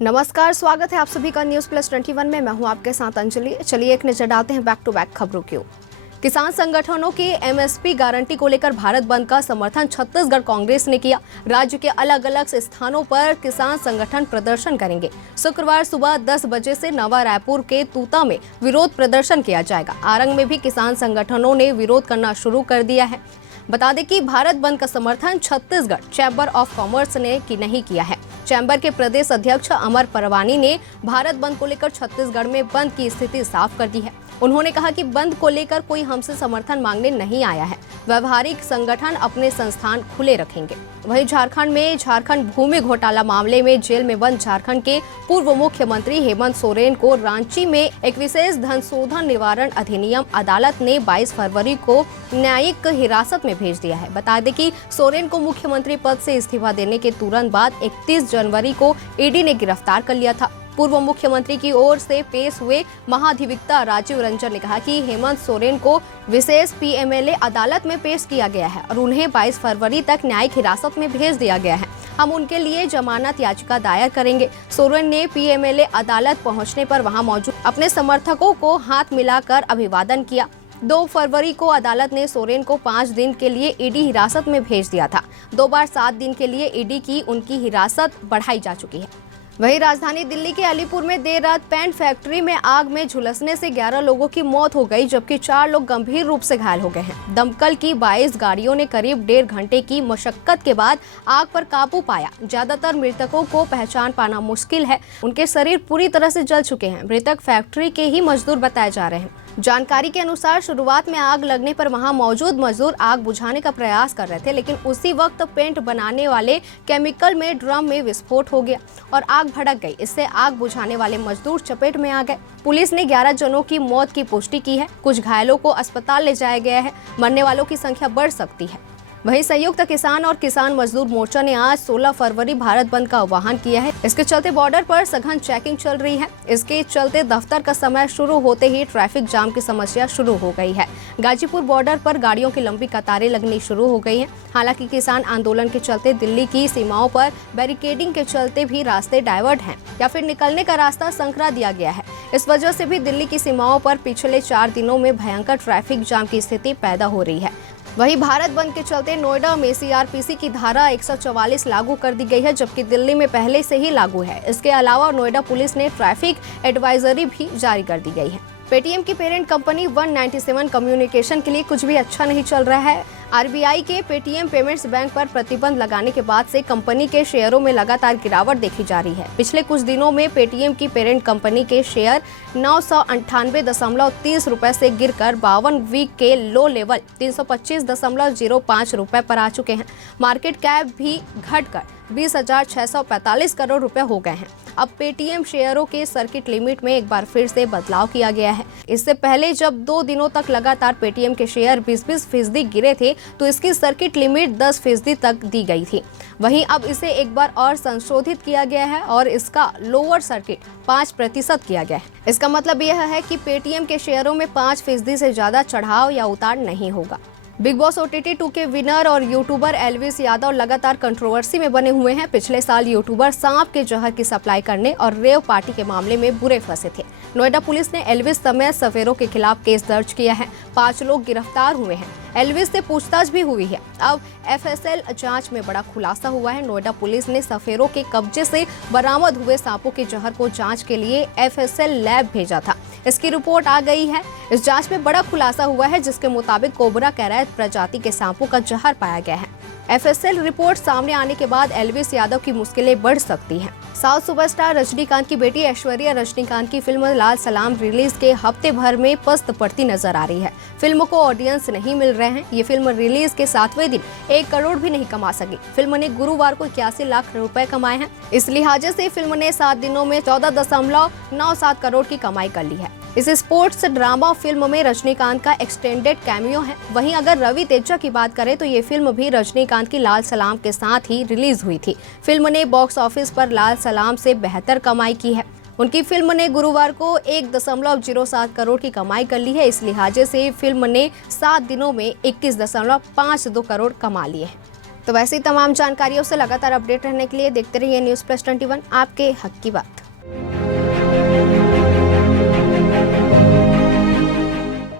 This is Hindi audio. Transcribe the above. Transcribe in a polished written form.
नमस्कार, स्वागत है आप सभी का न्यूज प्लस 21 में। मैं हूं आपके साथ अंजलि। चलिए एक नजर डालते हैं बैक टू बैक खबरों की ओर। किसान संगठनों की एमएसपी गारंटी को लेकर भारत बंद का समर्थन छत्तीसगढ़ कांग्रेस ने किया। राज्य के अलग अलग स्थानों पर किसान संगठन प्रदर्शन करेंगे। शुक्रवार सुबह 10 बजे से नवा रायपुर के तूता में विरोध प्रदर्शन किया जाएगा। आरंग में भी किसान संगठनों ने विरोध करना शुरू कर दिया है। बता दें कि भारत बंद का समर्थन छत्तीसगढ़ चैम्बर ऑफ कॉमर्स ने नहीं किया है। चैम्बर के प्रदेश अध्यक्ष अमर परवानी ने भारत बंद को लेकर छत्तीसगढ़ में बंद की स्थिति साफ कर दी है। उन्होंने कहा कि बंद को लेकर कोई हमसे समर्थन मांगने नहीं आया है। व्यवहारिक संगठन अपने संस्थान खुले रखेंगे। वहीं झारखंड में झारखंड भूमि घोटाला मामले में जेल में बंद झारखंड के पूर्व मुख्यमंत्री हेमंत सोरेन को रांची में एक विशेष धन शोधन निवारण अधिनियम अदालत ने 22 फरवरी को न्यायिक हिरासत में भेज दिया है। बता दें कि सोरेन को मुख्यमंत्री पद से इस्तीफा देने के तुरंत बाद 31 जनवरी को ईडी ने गिरफ्तार कर लिया था। पूर्व मुख्यमंत्री की ओर से पेश हुए महाधिवक्ता राजीव रंजन ने कहा कि हेमंत सोरेन को विशेष पीएमएलए अदालत में पेश किया गया है और उन्हें 22 फरवरी तक न्यायिक हिरासत में भेज दिया गया है। हम उनके लिए जमानत याचिका दायर करेंगे। सोरेन ने पीएमएलए अदालत पहुंचने पर वहां मौजूद अपने समर्थकों को हाथ मिलाकर अभिवादन किया। 2 फरवरी को अदालत ने सोरेन को 5 दिन के लिए ईडी हिरासत में भेज दिया था। 2 बार 7 दिन के लिए ईडी की उनकी हिरासत बढ़ाई जा चुकी है। वहीं राजधानी दिल्ली के अलीपुर में देर रात पेंट फैक्ट्री में आग में झुलसने से 11 लोगों की मौत हो गई, जबकि 4 लोग गंभीर रूप से घायल हो गए हैं। दमकल की 22 गाड़ियों ने करीब 1.5 घंटे की मशक्कत के बाद आग पर काबू पाया। ज्यादातर मृतकों को पहचान पाना मुश्किल है। उनके शरीर पूरी तरह से जल चुके हैं। मृतक फैक्ट्री के ही मजदूर बताए जा रहे हैं। जानकारी के अनुसार शुरुआत में आग लगने पर वहां मौजूद मजदूर आग बुझाने का प्रयास कर रहे थे, लेकिन उसी वक्त पेंट बनाने वाले केमिकल में ड्रम में विस्फोट हो गया और आग भड़क गई। इससे आग बुझाने वाले मजदूर चपेट में आ गए। पुलिस ने 11 जनों की मौत की पुष्टि की है। कुछ घायलों को अस्पताल ले जाया गया है। मरने वालों की संख्या बढ़ सकती है। वहीं संयुक्त किसान और किसान मजदूर मोर्चा ने आज 16 फरवरी भारत बंद का आह्वान किया है। इसके चलते बॉर्डर पर सघन चेकिंग चल रही है। इसके चलते दफ्तर का समय शुरू होते ही ट्रैफिक जाम की समस्या शुरू हो गई है। गाजीपुर बॉर्डर पर गाड़ियों की लंबी कतारें लगनी शुरू हो गई हैं। हालांकि किसान आंदोलन के चलते दिल्ली की सीमाओं पर बैरिकेडिंग के चलते भी रास्ते डाइवर्ट हैं या फिर निकलने का रास्ता संकरा दिया गया है। इस वजह से भी दिल्ली की सीमाओं पर पिछले 4 दिनों में भयंकर ट्रैफिक जाम की स्थिति पैदा हो रही है। वहीं भारत बंद के चलते नोएडा में सीआरपीसी की धारा 144 लागू कर दी गई है, जबकि दिल्ली में पहले से ही लागू है। इसके अलावा नोएडा पुलिस ने ट्रैफिक एडवाइजरी भी जारी कर दी गई है। पेटीएम की पेरेंट कंपनी 197 कम्युनिकेशन के लिए कुछ भी अच्छा नहीं चल रहा है। आरबीआई के पेटीएम पेमेंट्स बैंक पर प्रतिबंध लगाने के बाद से कंपनी के शेयरों में लगातार गिरावट देखी जा रही है। पिछले कुछ दिनों में पेटीएम की पेरेंट कंपनी के शेयर 998.30 रुपए से गिरकर 52 वीक के लो लेवल 325.05 रुपए पर आ चुके हैं। मार्केट कैप भी घटकर 20,645 करोड़ रुपए हो गए हैं। अब पेटीएम शेयरों के सर्किट लिमिट में एक बार फिर से बदलाव किया गया है। इससे पहले जब 2 दिनों तक लगातार पेटीएम के शेयर 20% गिरे थे, तो इसकी सर्किट लिमिट 10% तक दी गई थी। वहीं अब इसे एक बार और संशोधित किया गया है और इसका लोअर सर्किट 5% किया गया है। इसका मतलब यह है कि पेटीएम के शेयरों में 5% से ज्यादा चढ़ाव या उतार नहीं होगा। बिग बॉस OTT 2 के विनर और यूट्यूबर एल्विस यादव लगातार कंट्रोवर्सी में बने हुए हैं। पिछले साल यूट्यूबर सांप के जहर की सप्लाई करने और रेव पार्टी के मामले में बुरे फंसे थे। नोएडा पुलिस ने एल्विस समेत सफेरों के खिलाफ केस दर्ज किया है। 5 लोग गिरफ्तार हुए हैं। एल्विस से पूछताछ भी हुई है। अब FSL जांच में बड़ा खुलासा हुआ है। नोएडा पुलिस ने सफेरों के कब्जे से बरामद हुए सांपों के जहर को जांच के लिए FSL लैब भेजा था। इसकी रिपोर्ट आ गई है। इस जांच में बड़ा खुलासा हुआ है, जिसके मुताबिक कोबरा कैरेट प्रजाति के सांपों का जहर पाया गया है। FSL रिपोर्ट सामने आने के बाद एल्विस यादव की मुश्किलें बढ़ सकती हैं। साउथ सुपरस्टार रजनीकांत की बेटी ऐश्वर्या रजनीकांत की फिल्म लाल सलाम रिलीज के हफ्ते भर में पस्त पड़ती नजर आ रही है। फिल्म को ऑडियंस नहीं मिल रहे हैं। ये फिल्म रिलीज के 7वें दिन 1 करोड़ भी नहीं कमा सकी। फिल्म ने गुरुवार को 81 लाख रुपए कमाए हैं। इस लिहाजे से फिल्म ने 7 दिनों में 14.97 करोड़ की कमाई कर ली है। इस स्पोर्ट्स ड्रामा फिल्म में रजनीकांत का एक्सटेंडेड कैमियो है। वहीं अगर रवि तेजा की बात करें तो ये फिल्म भी रजनीकांत की लाल सलाम के साथ ही रिलीज हुई थी। फिल्म ने बॉक्स ऑफिस पर लाल सलाम से बेहतर कमाई की है। उनकी फिल्म ने गुरुवार को 1.07 करोड़ की कमाई कर ली है। इस लिहाजे से फिल्म ने 7 दिनों में 21.52 करोड़ कमा लिए हैं। तो वैसी तमाम जानकारियों से लगातार अपडेट रहने के लिए देखते रहिए न्यूज़ प्लस 21, आपके हक की बात।